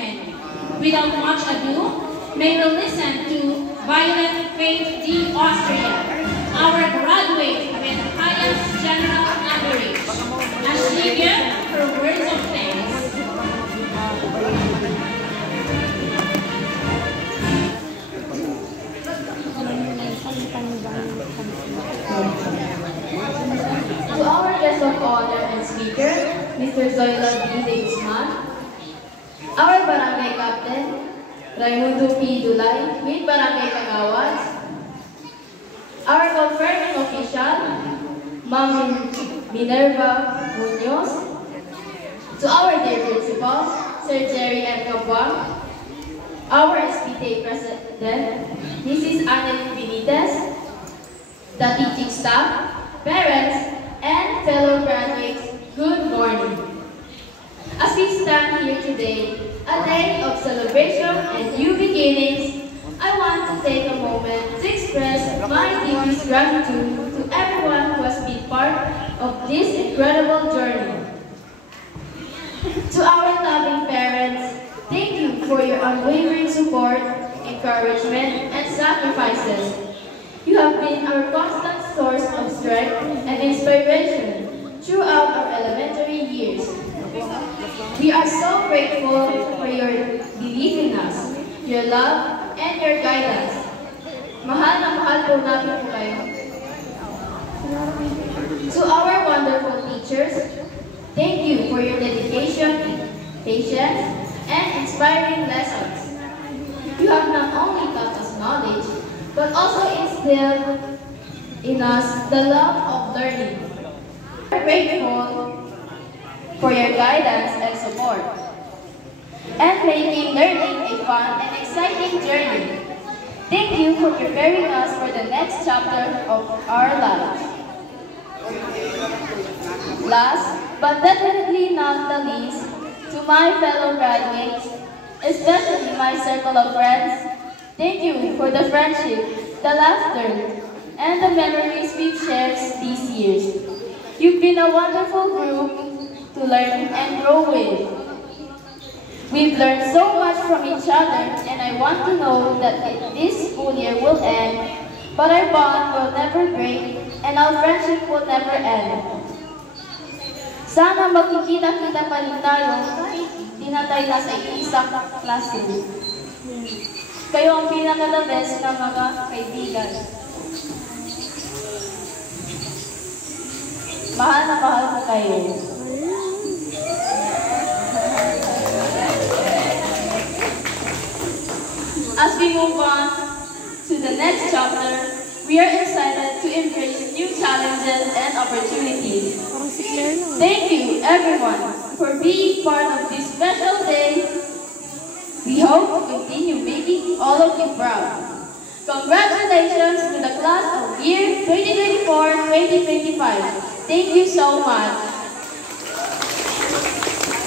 movement. Without much ado, may we listen to Violet Faith D. Austria, our graduate with highest general average, as she gives her words of thanks. To our guest of honor and speaker, Mr. Zoila B. De Guzman, our barangay captain, Raimundo P. Dulay, with Barangay Kagawas, our confirming official, Ma'am Minerva Munoz, to our dear principal, Sir Jerry M. Cabuang, our SPTA President, Mrs. Annette Benitez, the teaching staff, parents, and fellow graduates, good morning. As we stand here today, a day of celebration and new beginnings, I want to take a moment to express my deepest gratitude to everyone who has been part of this incredible journey. To our loving parents, thank you for your unwavering support, encouragement, and sacrifices. You have been our constant source of strength and inspiration throughout our elementary years. We are so grateful for your belief in us, your love, and your guidance. Mahal na mahal po namin po kayo. To our wonderful teachers, thank you for your dedication, patience, and inspiring lessons. You have not only taught us knowledge, but also instilled in us the love of learning. We are grateful for your guidance and support, and making learning a fun and exciting journey. Thank you for preparing us for the next chapter of our lives. Last, but definitely not the least, to my fellow graduates, especially my circle of friends, thank you for the friendship, the laughter, and the memories we've shared these years. You've been a wonderful group to learn and grow with. We've learned so much from each other, and I want to know that this school year will end, but our bond will never break, and our friendship will never end. Sana magkikita-kita pa rin tayo kahit di na tayo nasa isang classroom. Kayo ang pinaka-the best ng mga kaibigan. Mahal na mahal ko kayo. As we move on to the next chapter, we are excited to embrace new challenges and opportunities. Thank you, everyone, for being part of this special day. We hope to continue making all of you proud. Congratulations to the class of year 2024-2025. Thank you so much.